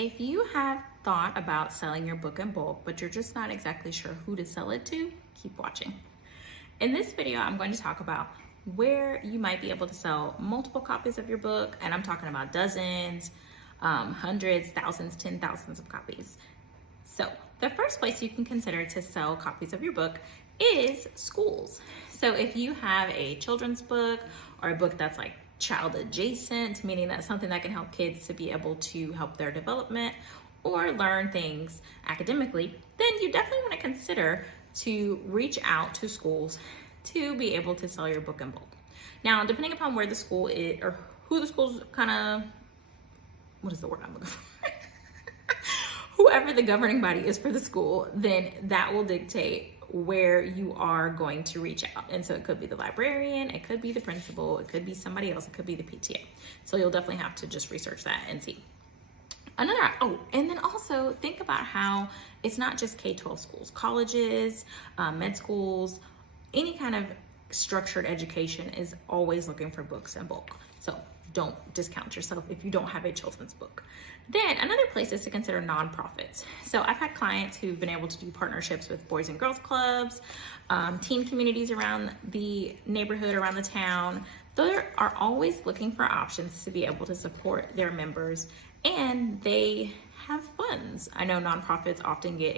If you have thought about selling your book in bulk, but you're just not exactly sure who to sell it to, keep watching. In this video, I'm going to talk about where you might be able to sell multiple copies of your book, and I'm talking about dozens, hundreds, thousands, 10,000s of copies. So the first place you can consider to sell copies of your book is schools. So if you have a children's book or a book that's like child adjacent, meaning that's something that can help kids to be able to help their development or learn things academically, then you definitely want to consider to reach out to schools to be able to sell your book in bulk. Now, depending upon where the school is or who the school's what is the word I'm looking for? Whoever the governing body is for the school, then that will dictate where you are going to reach out. And so it could be the librarian, it could be the principal, it could be somebody else, it could be the PTA. So you'll definitely have to just research that and see. And then also think about how it's not just K-12 schools, colleges, med schools, any kind of structured education is always looking for books in bulk. So don't discount yourself if you don't have a children's book. Then another place is to consider nonprofits. So I've had clients who've been able to do partnerships with Boys and Girls Clubs, teen communities around the neighborhood, around the town. They are always looking for options to be able to support their members, and they have funds. I know nonprofits often get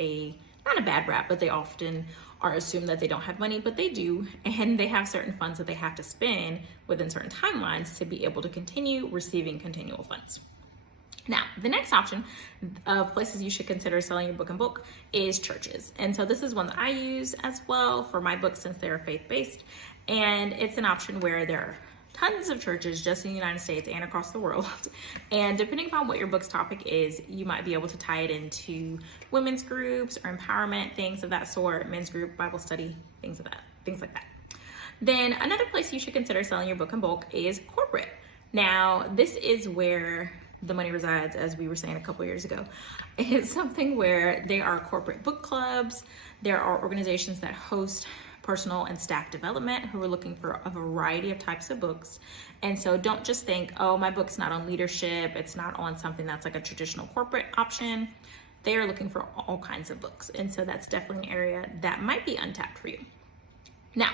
not a bad rap, but they often are assumed that they don't have money, but they do, and they have certain funds that they have to spend within certain timelines to be able to continue receiving continual funds. Now, the next option of places you should consider selling your book in bulk is churches. And so this is one that I use as well for my books since they're faith-based, and it's an option where there are tons of churches just in the United States and across the world. And depending upon what your book's topic is, you might be able to tie it into women's groups or empowerment, things of that sort, men's group, Bible study, things like that. Then another place you should consider selling your book in bulk is corporate. Now, this is where the money resides, as we were saying a couple years ago. It's something where there are corporate book clubs, there are organizations that host personal and staff development who are looking for a variety of types of books. And so don't just think, oh, my book's not on leadership, it's not on something that's like a traditional corporate option. They are looking for all kinds of books. And so that's definitely an area that might be untapped for you. Now,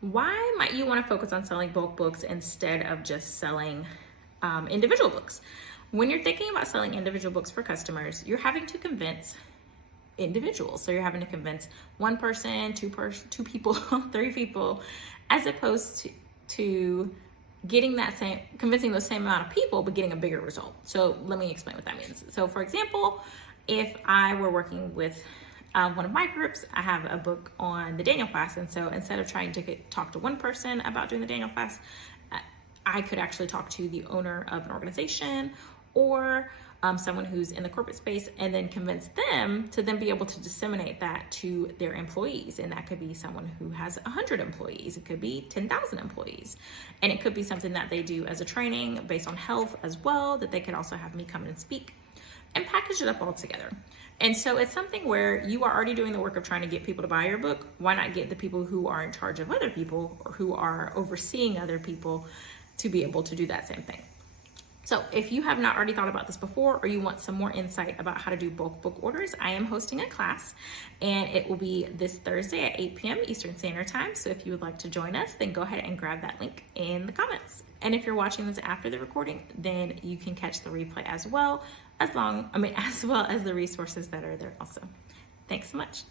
why might you want to focus on selling bulk books instead of just selling individual books? When you're thinking about selling individual books for customers, you're having to convince individuals. So you're having to convince one person, two people, three people, as opposed to convincing the same amount of people, but getting a bigger result. So let me explain what that means. So for example, if I were working with one of my groups, I have a book on the Daniel fast. And so instead of trying to talk to one person about doing the Daniel fast, I could actually talk to the owner of an organization or someone who's in the corporate space, and then convince them to then be able to disseminate that to their employees. And that could be someone who has 100 employees. It could be 10,000 employees. And it could be something that they do as a training based on health as well, that they could also have me come and speak and package it up all together. And so it's something where you are already doing the work of trying to get people to buy your book. Why not get the people who are in charge of other people or who are overseeing other people to be able to do that same thing? So if you have not already thought about this before, or you want some more insight about how to do bulk book orders, I am hosting a class, and it will be this Thursday at 8 p.m. Eastern Standard Time. So if you would like to join us, then go ahead and grab that link in the comments. And if you're watching this after the recording, then you can catch the replay as well as well as the resources that are there also. Thanks so much.